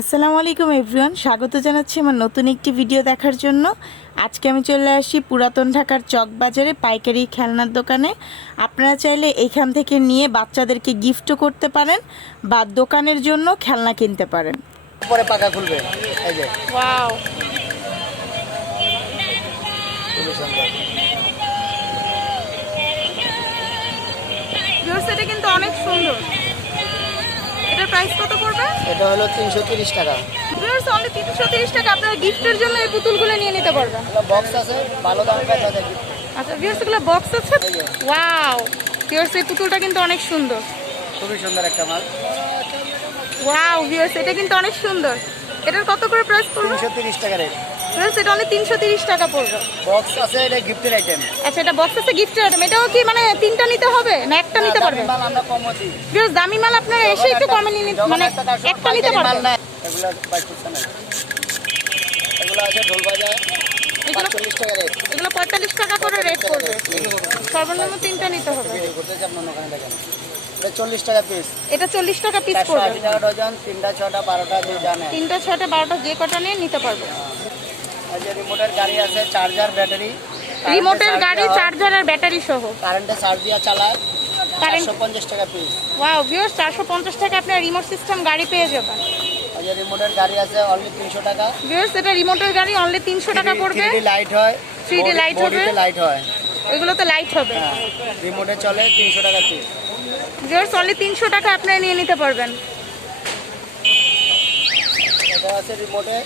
আসসালামু আলাইকুম এভরিওয়ান। স্বাগত জানাচ্ছি আমার নতুন একটি ভিডিও দেখার জন্য। আজকে আমি চলে আসি পুরাতন ঢাকার চক বাজারে পাইকারি খেলনার দোকানে। আপনারা চাইলে এখান থেকে নিয়ে বাচ্চাদেরকে গিফটও করতে পারেন বা দোকানের জন্য খেলনা কিনতে পারেন। পরে পাকা খুলবে। এই যে। ওয়াও। এটা কিন্তু অনেক সুন্দর। প্রাইস কত পড়বে? এটা হলো তিনশো তিরিশ টাকা। ভিউয়ার্স অনলি তিনশো তিরিশ টাকা। আপনারা গিফটের জন্য এই পুতুলগুলো নিয়ে নিতে পারবেন। বক্স আছে ভালো দাম পাওয়া আছে আচ্ছা ভিউয়ার্স এগুলো বক্স আছে? ওয়াও ভিউয়ার্স এই পুতুলটা কিন্তু অনেক সুন্দর। খুবই সুন্দর একটা মাল। ওয়াও ভিউয়ার্স এটা কিন্তু অনেক সুন্দর। এটার কত করে প্রাইস পড়বে? তিনশো তিরিশ টাকা রেট এটা টাকা পড়বে। বক্স আছে এটা গিফটের আইটেম আচ্ছা এটা বক্স আছে গিফটের আইটেম এটাও কি মানে তিনটা নিতে হবে না একটা নিতে পারবে? মাল আমরা কম দামি মাল আপনারা এসে একটু কমে নিয়ে মানে একটা নিতে পারবেন না এগুলো না আছে পঁয়তাল্লিশ টাকা করে রেট পড়বে। সর্বনিম্ন তিনটা নিতে হবে। চল্লিশ টাকা পিস এটা চল্লিশ টাকা পিস পড়বে। ডজন তিনটা ছটা বারোটা তিনটা ছটা বারোটা যে কটা নিয়ে নিতে পারবে। এই যে রিমোটের গাড়ি আছে চার্জার ব্যাটারি রিমোটের গাড়ি চার্জার আর ব্যাটারি সহ? কারেন্টে চার্জ দিয়া চালায়। চারশো পঞ্চাশ টাকা পিস ওয়াও ভিউয়ার্স চারশো পঞ্চাশ টাকা আপনার রিমোট সিস্টেম গাড়ি পেয়ে যাবেন। এই যে রিমোটের গাড়ি আছে অনলি তিনশো টাকা। ভিউয়ার্স এটা রিমোটের গাড়ি অনলি তিনশো টাকা পড়বে। থ্রি লাইট হয়। 3D light হবে? লাইট হয়। এগুলোতে লাইট হবে। হ্যাঁ রিমোটে চলে তিনশো টাকা পিস ভিউয়ার্স অনলি তিনশো টাকা আপনারা নিয়ে নিতে পারবেন। এটা আছে রিমোটে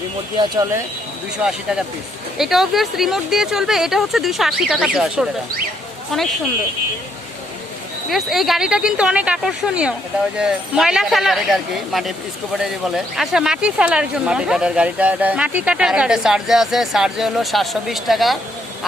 রিমোট দিয়ে চলে দুশো আশি টাকা পিস এটাও ভিউয়ার্স রিমোট দিয়ে চলবে? এটা হচ্ছে দুইশো আশি টাকা পিস করবে। অনেক সুন্দর। ভিউয়ার্স এই গাড়িটা কিন্তু অনেক আকর্ষণীয়। এটা ওই যে ময়লা ফেলা- আর কি মাটি স্কুপারি বলে। আচ্ছা মাটি ফেলার জন্য মাটি হ্যাঁ? কাটার গাড়িটা এটা মাটি কাটার গাড়ি। চার্জে আছে চার্জ হলো সাতশো বিশ টাকা।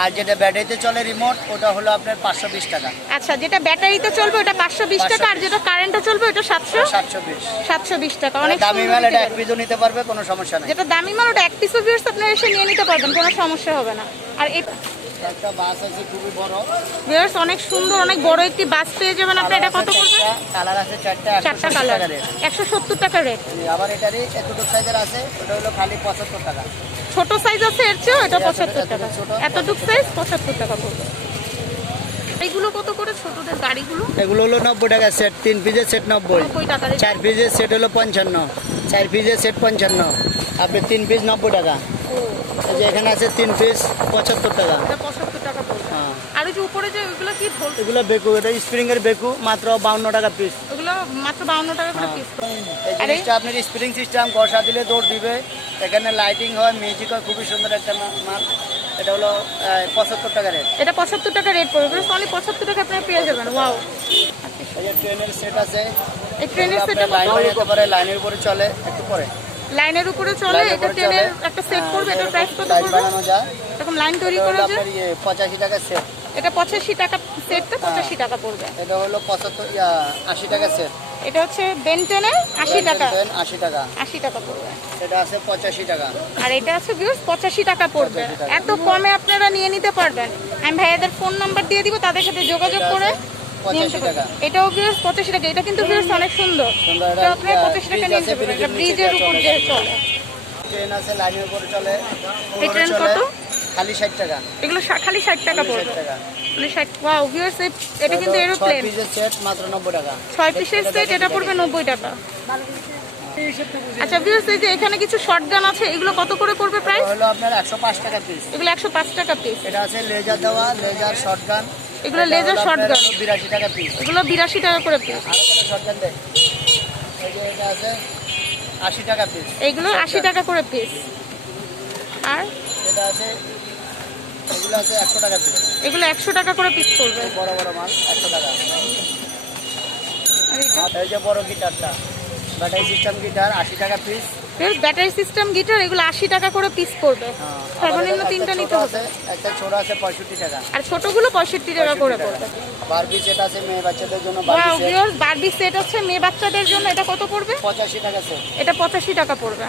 আর যেটা ব্যাটারিতে চলে রিমোট ওটা হলো আপনার পাঁচশো বিশ টাকা। আচ্ছা যেটা ব্যাটারিতে চলবে ওটা পাঁচশো বিশ টাকা আর যেটা কারেন্টে চলবে ওটা সাতশো? সাতশো বিশ। সাতশো বিশ টাকা অনেক দামি মাল এটা এক পিসও নিতে পারবে কোনো সমস্যা নেই। যেটা দামি মাল ওটা এক পিসও আপনারা এসে নিয়ে নিতে পারবেন কোনো সমস্যা হবে না। আর এই একটা বাস আছে খুবই বড়। ভিউয়ার্স অনেক সুন্দর অনেক বড় একটি বাস পেয়ে যাবেন আপনি এটা কত কালার আছে চারটা চারটা একশো কালার টাকা রেট একশো সত্তর টাকা রেট আবার এটারই এতটুকু সাইজের আছে ওটা হলো খালি পঁচাত্তর টাকা। ছোট সাইজ আছে এর চেয়েও এটা পঁচাত্তর টাকা। এতটুক সাইজ পঁচাত্তর টাকা পড়বে। এইগুলো কত করে ছোটদের গাড়িগুলো? এগুলো হলো নব্বই টাকা সেট তিন পিসের সেট নব্বই। চার পিসের সেট হলো পঞ্চান্ন। চার পিসের সেট পঞ্চান্ন। আপনি তিন পিস নব্বই টাকা। যে এখানে আছে তিন পিস পঁচাত্তর টাকা। পঁচাত্তর টাকা পড়বে। হ্যাঁ। আর ওই যে উপরে যে ওইগুলো কি এগুলো বেকু এটা স্প্রিং এর বেকু মাত্র বাউন্ন টাকা পিস ওগুলো মাত্র বাউন্ন টাকা করে পিস এই আরে? আপনার স্প্রিং সিস্টেম ঘষা দিলে দৌড় দিবে। এখানে লাইটিং হয় মিউজিক হয় খুবই সুন্দর একটা মাল। এটা হলো পঁচাত্তর টাকা রেট এটা পঁচাত্তর টাকা রেট পড়বে। অনলি পঁচাত্তর টাকা আপনারা পেয়ে যাবেন। ওয়াও ট্রেনের সেট আছে এই ট্রেনের আপনি সেটটা লাইন যেতে পারে লাইনের উপরে চলে একটু পরে। লাইনের উপরে চলে এটা ট্রেনের একটা সেট হ্যাঁ, করবে এটা প্রাইস কত পড়বে? বানানো যায়। এরকম লাইন তৈরি করে হলো যে আপনার টাকা সেট এটা পঁচাশি টাকা সেটটা পঁচাশি টাকা পড়বে। এটা হলো পঁচাত্তর ইয়া, আশি টাকা সেট এটা হচ্ছে বেনটেনে আশি টাকা। আশি টাকা। আশি টাকা পড়বে। এটা আছে পঁচাশি টাকা। আর এটা আছে ভিউস পঁচাশি টাকা পড়বে। এত কমে আপনারা নিয়ে নিতে পারবেন। আমি ভাইয়াদের ফোন নাম্বার দিয়ে দিব তাদের সাথে যোগাযোগ করে আছে নিয়ে 85 টাকা। এটাও ভিউস পঁচাশি টাকা। এটা কিন্তু ভিউস অনেক সুন্দর। এটা, আহ, পঁচাশি টাকা bridge নিয়ে নিতে পারবেন। এটা ব্রিজের উপর। দিয়ে চলে। ট্রেন আছে লাইনের উপরে চলে। এই ট্রেন কত? খালি ষাট টাকা। এগুলো খালি ষাট টাকা খালি পড়বে। 60 টাকা। খালি ষাট ওয়াও ভিউস এটা কিন্তু এরোপ্লেন ছয় পিসের সেট মাত্র নব্বই টাকা। ছয় পিসের সেট এটা পড়বে নব্বই টাকা। আচ্ছা ভিউস এই যে এখানে কিছু শর্ট গান আছে এগুলো কত করে পড়বে প্রাইস হলো আপনার একশো পাঁচ টাকা পিস এগুলো একশো পাঁচ টাকা পিস এটা আছে লেজার দেওয়া লেজার শর্টগান এগুলো laser shotgun। বিরাশি টাকা পিস এগুলো বিরাশি টাকা করে পিস আরও কোনো শর্টগান দেয় এই যে এটা আছে আশি টাকা পিস এইগুলো আশি টাকা করে পিস আর? এটা আছে এগুলো আছে একশো টাকা পিস। এগুলো একশো টাকা করে পিস পড়বে। বড় বড় মাল একশো টাকা। আর এটা এই যে বড় গিটারটা ব্যাটারি সিস্টেম গিটার আশি টাকা পিস ব্যাটারি সিস্টেম গিটার এগুলো আশি টাকা করে পিস পড়বে। সর্বনিম্ন তিনটা নিতে হবে। একটা ছোট আছে পঁয়ষট্টি টাকা। আর ছোটগুলো পঁয়ষট্টি টাকা করে পড়বে। বারবি সেট আছে মেয়ে বাচ্চাদের জন্য বারবি সেট হচ্ছে মেয়ে বাচ্চাদের জন্য এটা কত পড়বে? পঁচাশি টাকা সেট এটা পঁচাশি টাকা পড়বে।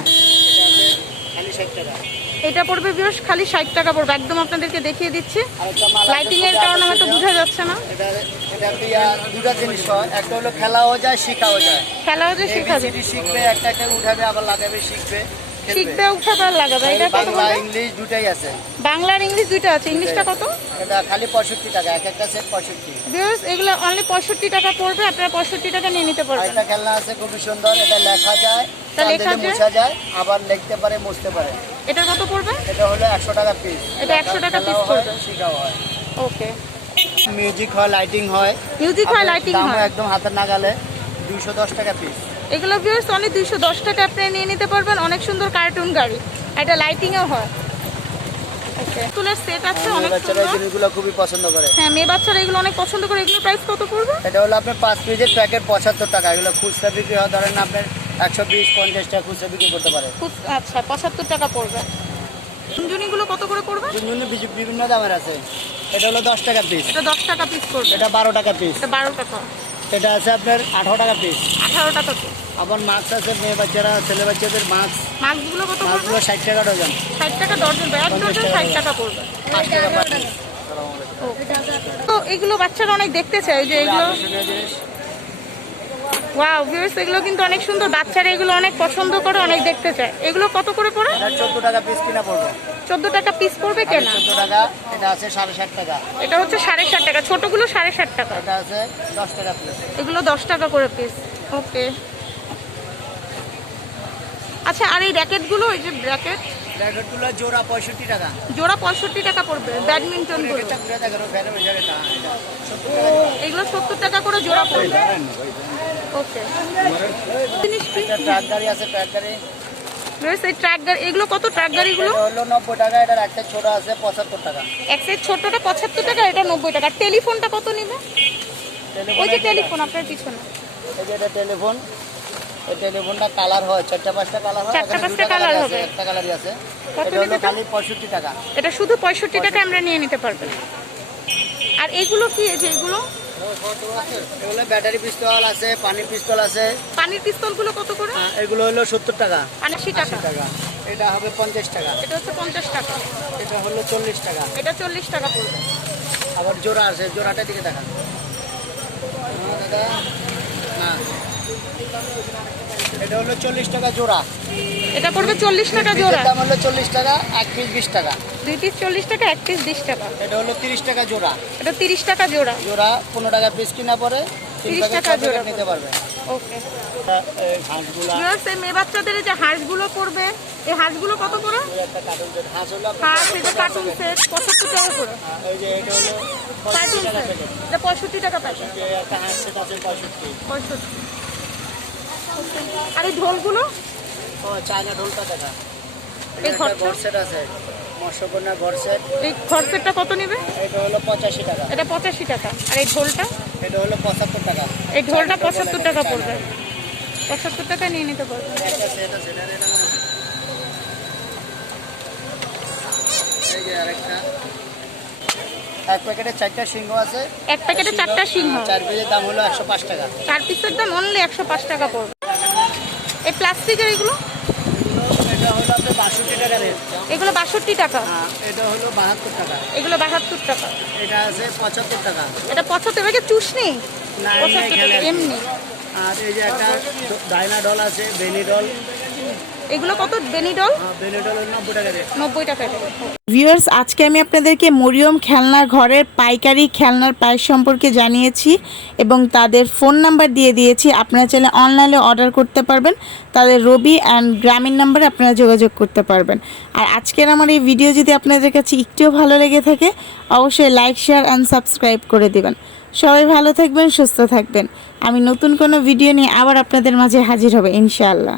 এটা পড়বে ভিউয়ার্স খালি ষাট টাকা পড়বে। একদম আপনাদেরকে দেখিয়ে দিচ্ছি। লাইটিং এর কারণে হয়তো। বোঝা যাচ্ছে না। এটা এটা জিনিস হয়। একটা হলো খেলাও যায় শিখাও যায়। খেলাও যে শেখাবে। ABCD শিখবে একটা একটা উঠাবে আবার লাগাবে শিখবে খেলবে। শিখবে উঠাবে আর লাগাবে। এটা কত বাংলা ইংলিশ দুটাই আছে। বাংলা আর ইংলিশ আছে। ইংলিশটা কত? এটা খালি পঁয়ষট্টি টাকা এক একটা সেট পঁয়ষট্টি। ভিউয়ার্স এগুলো অনলি পঁয়ষট্টি টাকা পড়বে। আপনারা পঁয়ষট্টি টাকা নিয়ে নিতে পারবেন। আরেকটা খেলনা আছে খুবই সুন্দর। এটা লেখা যায়। তা লেখা দিলে যায়? যায় আবার লিখতে পারে মুছতে পারে। এটা কত পড়বে? এটা হলো টাকা পিস এটা 100 টাকা piece পড়বে। হয়। ওকে মিউজিক হয়। লাইটিং হয় মিউজিক হয় লাইটিং হয়? একদম হাতের নাগালে দুইশো দশ টাকা পিস এগুলো ভিউয়ার্স অনলি দুইশো দশ টাকা আপনি নিয়ে নিতে পারবেন অনেক সুন্দর কার্টুন গাড়ি। এটা লাইটিংও হয়। ওকে ফুলের সেট আছে অনেক বাচ্চারা সুন্দর। জিনিসগুলো খুবই পছন্দ করে। হ্যাঁ মেয়ে বাচ্চারা এগুলো অনেক পছন্দ করে। এগুলো প্রাইস কত পড়বে? এটা হলো আপনার পাঁচ পিসের প্যাকেট পঁচাত্তর টাকা। এগুলো খুচরা বিক্রি হয় ধরেন আপনার একশো বিশ পঞ্চাশ টাকা খুচরা বিক্রি করতে পারে। খুব আচ্ছা পঁচাত্তর টাকা পড়বে। ঝুনঝুনিগুলো কত করে পড়বে? বিভিন্ন বিভিন্ন দামের আছে। এটা হলো দশ টাকা পিস এটা দশ টাকা পিস পড়বে। এটা বারো টাকা পিস এটা বারো টাকা। এটা আছে আপনার আঠারো টাকা পিস আঠারো টাকা তো আবার মাস্ক আছে মেয়ে বাচ্চারা ছেলে বাচ্চাদের মাস্ক কত পড়বে? ষাট টাকা ডজন ষাট টাকা এক ডর্জন ষাট টাকা পড়বে। পাঁচ টাকা তো এগুলো বাচ্চারা অনেক দেখতে চায় যে এগুলো ওয়াও ভিউয়ার্স এগুলো কিন্তু অনেক সুন্দর। বাচ্চারা এগুলো অনেক পছন্দ করে অনেক দেখতে চায়। এগুলো কত করে পড়ে? এটা চোদ্দ টাকা পিস কিনা পড়বে। চোদ্দ টাকা পিস পড়বে কেনা? চোদ্দ টাকা এটা আছে সাড়ে ষাট টাকা। এটা হচ্ছে সাড়ে ষাট টাকা। ছোটগুলো সাড়ে ষাট টাকা। এটা আছে দশ টাকা পিস এগুলো দশ টাকা করে পিস ওকে আচ্ছা আর এই র্যাকেটগুলো এই যে র্যাকেট জ্যাকেটগুলো জোড়া পঁয়ষট্টি টাকা। জোড়া পঁয়ষট্টি টাকা পড়বে সত্তর টাকা। এগুলো সত্তর টাকা করে জোড়া পড়বে। ওকে জিনিস কি এটা ট্রাক গাড়ি আছে ট্রাক গাড়ি রয়েছে ট্রাক গাড়ি এগুলো কত ট্রাক গাড়িগুলো হলো নব্বই টাকা ছোট আছে পঁচাত্তর টাকা এক সাইড ছোটটা পঁচাত্তর টাকা এটা নব্বই টাকা। টেলিফোনটা কত নেবে? ওই যে টেলিফোন আপনার পিছনে। এই যে এটা টেলিফোন এই টেলিফোনটা কালার হয় চারটা পাঁচটা কালার হয় চারটা পাঁচটা কালার হবে। একটা কালারই আছে। এটা হলো খালি পঁয়ষট্টি টাকা। এটা শুধু পঁয়ষট্টি টাকা আমরা নিয়ে নিতে আর এগুলো কি? এই যে এগুলো? এগুলো ব্যাটারি পিস্তল আছে পানির পিস্তল আছে। পানির পিস্তলগুলো কত করে? এগুলো হলো সত্তর টাকা। আশি টাকা। টাকা। এটা হবে পঞ্চাশ টাকা। এটা হচ্ছে পঞ্চাশ টাকা। এটা হলো চল্লিশ টাকা। এটা চল্লিশ টাকা পড়বে। আবার জোড়া আছে জোড়াটা দিকে দেখান। না, এটা হলো চল্লিশ টাকা জোড়া। এটা পড়বে চল্লিশ টাকা জোড়া। দাম হলো চল্লিশ টাকা এক পিস বিশ টাকা। দুই পিস চল্লিশ টাকা এক পিস বিশ টাকা। এটা হলো তিরিশ টাকা জোড়া। এটা তিরিশ টাকা জোড়া। জোড়া পনেরো টাকা পিস কিনা পরে 30 টাকা জোড়া নিতে পারবে। ওকে। মেয়ে বাচ্চাদের যে হাঁসগুলো পড়বে এই হাঁসগুলো কত করে কার্টুন সেট হাঁস কার্টুন পঁচাত্তর টাকা করে। ওই যে এটা হলো কার্টুন পঁয়ষট্টি টাকা সেট এটা পঁয়ষট্টি টাকা প্যাকেট পঁয়ষট্টি। আর এই ঢোলগুলো? ও চায়না ঢোলটা দেখা এই ঘর সেট আছে। মৎস্যকন্যা এই কত নেবে? এটা হলো পঁচাশি টাকা। এটা পঁচাশি টাকা। আর এই ঢোলটা? এটা হলো পঁচাত্তর টাকা। এই ঢোলটা পঁচাত্তর টাকা পড়বে। পঁচাত্তর টাকা নিয়ে নিতে এক প্যাকেটে চারটা সিংহ আছে। এক প্যাকেটে চারটা সিংহ। চার পিসের দাম হলো একশো টাকা। চার পিসের দাম অনলি একশো পাঁচ টাকা পড়বে। এই প্লাস্টিকের এগুলো এটা হলো আপনার বাষট্টি টাকা রেট এগুলো বাষট্টি টাকা? হ্যাঁ, এটা হলো বাহাত্তর টাকা। এগুলো বাহাত্তর টাকা। এটা আছে পঁচাত্তর টাকা। এটা পঁচাত্তর টাকা চুষনি? না এমনি পঁচাত্তর টাকা আর এমনি। আর এই যে একটা ডাইনা ডল আছে বেনি ডল এগুলো কত? বেনিডল? হ্যাঁ, বেনি নব্বই টাকা। ভিউয়ার্স আজকে আমি আপনাদেরকে মরিয়ম খেলনার ঘরের পাইকারি খেলনার প্রাইস সম্পর্কে জানিয়েছি এবং তাদের ফোন নাম্বার দিয়ে দিয়েছি। আপনারা চাইলে অনলাইনে অর্ডার করতে পারবেন। তাদের রবি অ্যান্ড গ্রামীণ নাম্বারে আপনারা যোগাযোগ করতে পারবেন। আর আজকের আমার এই ভিডিও যদি আপনাদের কাছে একটুও ভালো লেগে থাকে অবশ্যই লাইক শেয়ার অ্যান্ড সাবস্ক্রাইব করে দিবেন। সবাই ভালো থাকবেন সুস্থ থাকবেন। আমি নতুন কোনো ভিডিও নিয়ে আবার আপনাদের মাঝে হাজির হবে ইনশাআল্লাহ।